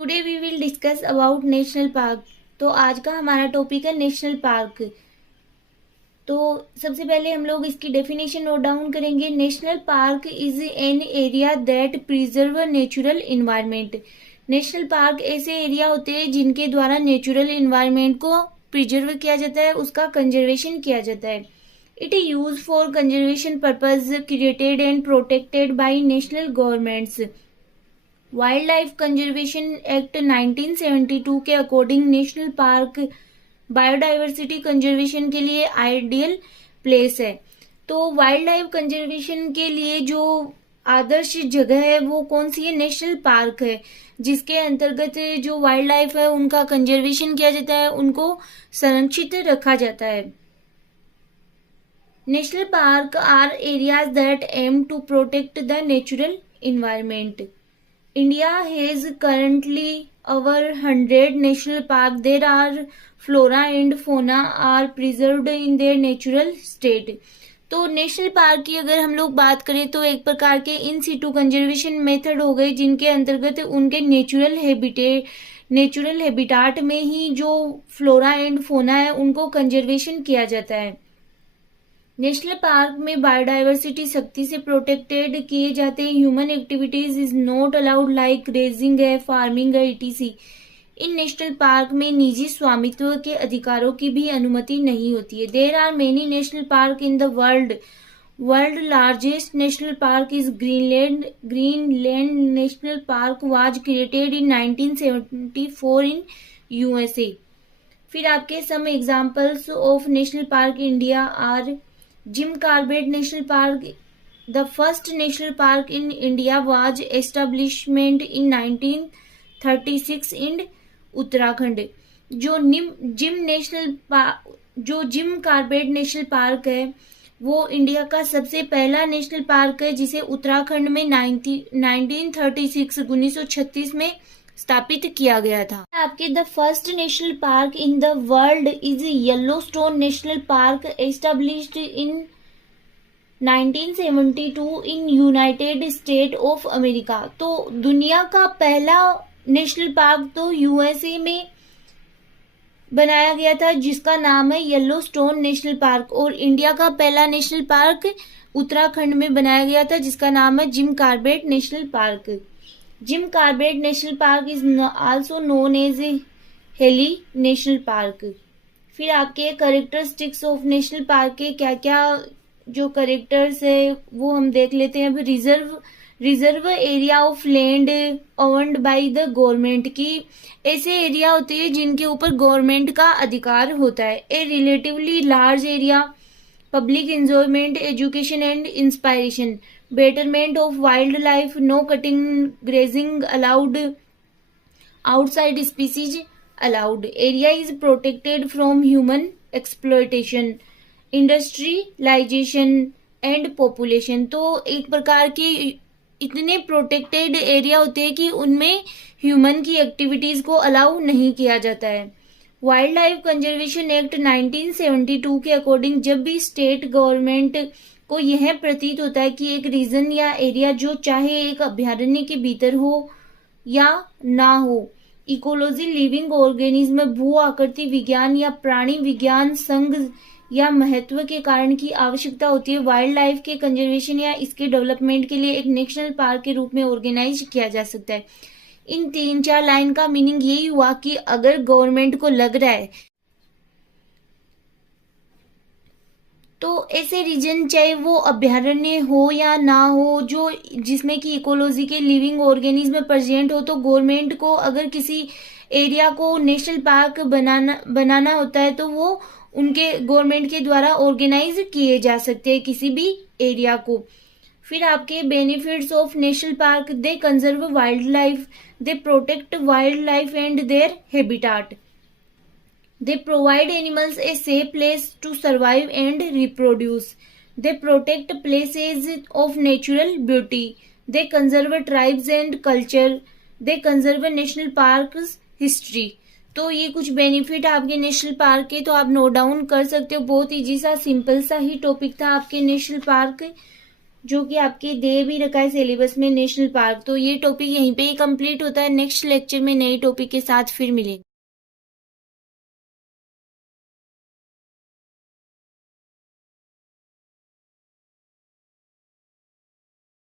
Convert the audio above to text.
Today we will discuss about national park. तो आज का हमारा टॉपिक है नेशनल पार्क। तो सबसे पहले हम लोग इसकी डेफिनेशन नोट डाउन करेंगे। National park is an area that preserve natural environment. National park ऐसे एरिया होते हैं जिनके द्वारा नेचुरल इन्वायरमेंट को प्रिजर्व किया जाता है, उसका कंजर्वेशन किया जाता है। It is use for conservation purpose created and protected by national governments. Wild life conservation act 1972 के according national park biodiversity conservation के लिए आइडियल प्लेस है। तो वाइल्ड लाइफ कंजर्वेशन के लिए जो आदर्श जगह है वो कौन सी है? नेशनल पार्क है, जिसके अंतर्गत जो वाइल्ड लाइफ है उनका कंजर्वेशन किया जाता है, उनको संरक्षित रखा जाता है। National park are areas that aim to protect the natural environment. India has currently over 100 national park. There are flora and fauna are preserved in their natural state. तो नेशनल पार्क की अगर हम लोग बात करें तो एक प्रकार के इन सिटू कंजर्वेशन मेथड हो गए, जिनके अंतर्गत उनके नेचुरल हैबिटाट में ही जो फ्लोरा एंड फोना है उनको कंजर्वेशन किया जाता है। नेशनल पार्क में बायोडाइवर्सिटी सख्ती से प्रोटेक्टेड किए जाते हैं। Human activities is not allowed like raising है, फार्मिंग है, etc। इन नेशनल पार्क में निजी स्वामित्व के अधिकारों की भी अनुमति नहीं होती है। There are many national park in the world. World largest national park is Greenland national park was created in 1974 in USA। फिर आपके some examples of national park India are Jim Corbett National Park. The first national park in India was establishment in 1936 in Uttarakhand. जो gym Corbett national park है वो India का सबसे पहला national park है, जिसे उत्तराखंड में 1936 में स्थापित किया गया था। आपके the first national park in the world is Yellowstone national park established in 1972 in United state of America. तो दुनिया का पहला नेशनल पार्क तो USA में बनाया गया था, जिसका नाम है येलोस्टोन नेशनल पार्क, और इंडिया का पहला नेशनल पार्क उत्तराखंड में बनाया गया था, जिसका नाम है Jim Corbett national park. Jim Corbett national park is also known as Hailey national park. फिर आपके कैरेक्टरिस्टिक्स ऑफ नेशनल पार्क के क्या क्या जो कैरेक्टर्स है वो हम देख लेते हैं। Reserve area of land owned by the government की ऐसे एरिया होते हैं जिनके ऊपर गवर्नमेंट का अधिकार होता है। ए relatively large area, public enjoyment, education and inspiration, betterment of wildlife, no cutting, grazing allowed, outside species allowed, area is protected from human exploitation, industrialization and population। तो एक प्रकार के इतने प्रोटेक्टेड एरिया होते हैं कि उनमें ह्यूमन की एक्टिविटीज को अलाउ नहीं किया जाता है। वाइल्ड लाइफ कंजर्वेशन एक्ट 1972 के अकॉर्डिंग जब भी स्टेट गवर्नमेंट को यह प्रतीत होता है कि एक रीजन या एरिया जो चाहे एक अभ्यारण्य के भीतर हो या ना हो, इकोलॉजी, लिविंग ऑर्गेनिज्म, भू आकृति विज्ञान या प्राणी विज्ञान संघ या महत्व के कारण की आवश्यकता होती है, वाइल्ड लाइफ के कंजर्वेशन या इसके डेवलपमेंट के लिए एक नेशनल पार्क के रूप में ऑर्गेनाइज किया जा सकता है। इन 3-4 लाइन का मीनिंग यही हुआ कि अगर गवर्नमेंट को लग रहा है तो ऐसे रीजन, चाहे वो अभ्यारण्य हो या ना हो, जो जिसमें कि इकोलॉजी के लिविंग ऑर्गेनिज्म प्रेजेंट हो, तो गवर्नमेंट को अगर किसी एरिया को नेशनल पार्क बनाना होता है तो वो उनके गवर्नमेंट के द्वारा ऑर्गेनाइज किए जा सकते हैं किसी भी एरिया को। फिर आपके benefits of national park, they conserve wildlife, they protect wildlife and their habitat, they provide animals a safe place to survive and reproduce, they protect places of natural beauty, they conserve tribes and culture, they conserve national parks history। तो ये कुछ benefit आपके national park के तो आप note down कर सकते हो। बहुत इजी सा सिंपल सा ही टॉपिक था आपके नेशनल पार्क जो कि आपके दे भी रखा है सिलेबस में नेशनल पार्क। तो ये टॉपिक यहीं पे ही कंप्लीट होता है। नेक्स्ट लेक्चर में नए टॉपिक के साथ फिर मिलेंगे।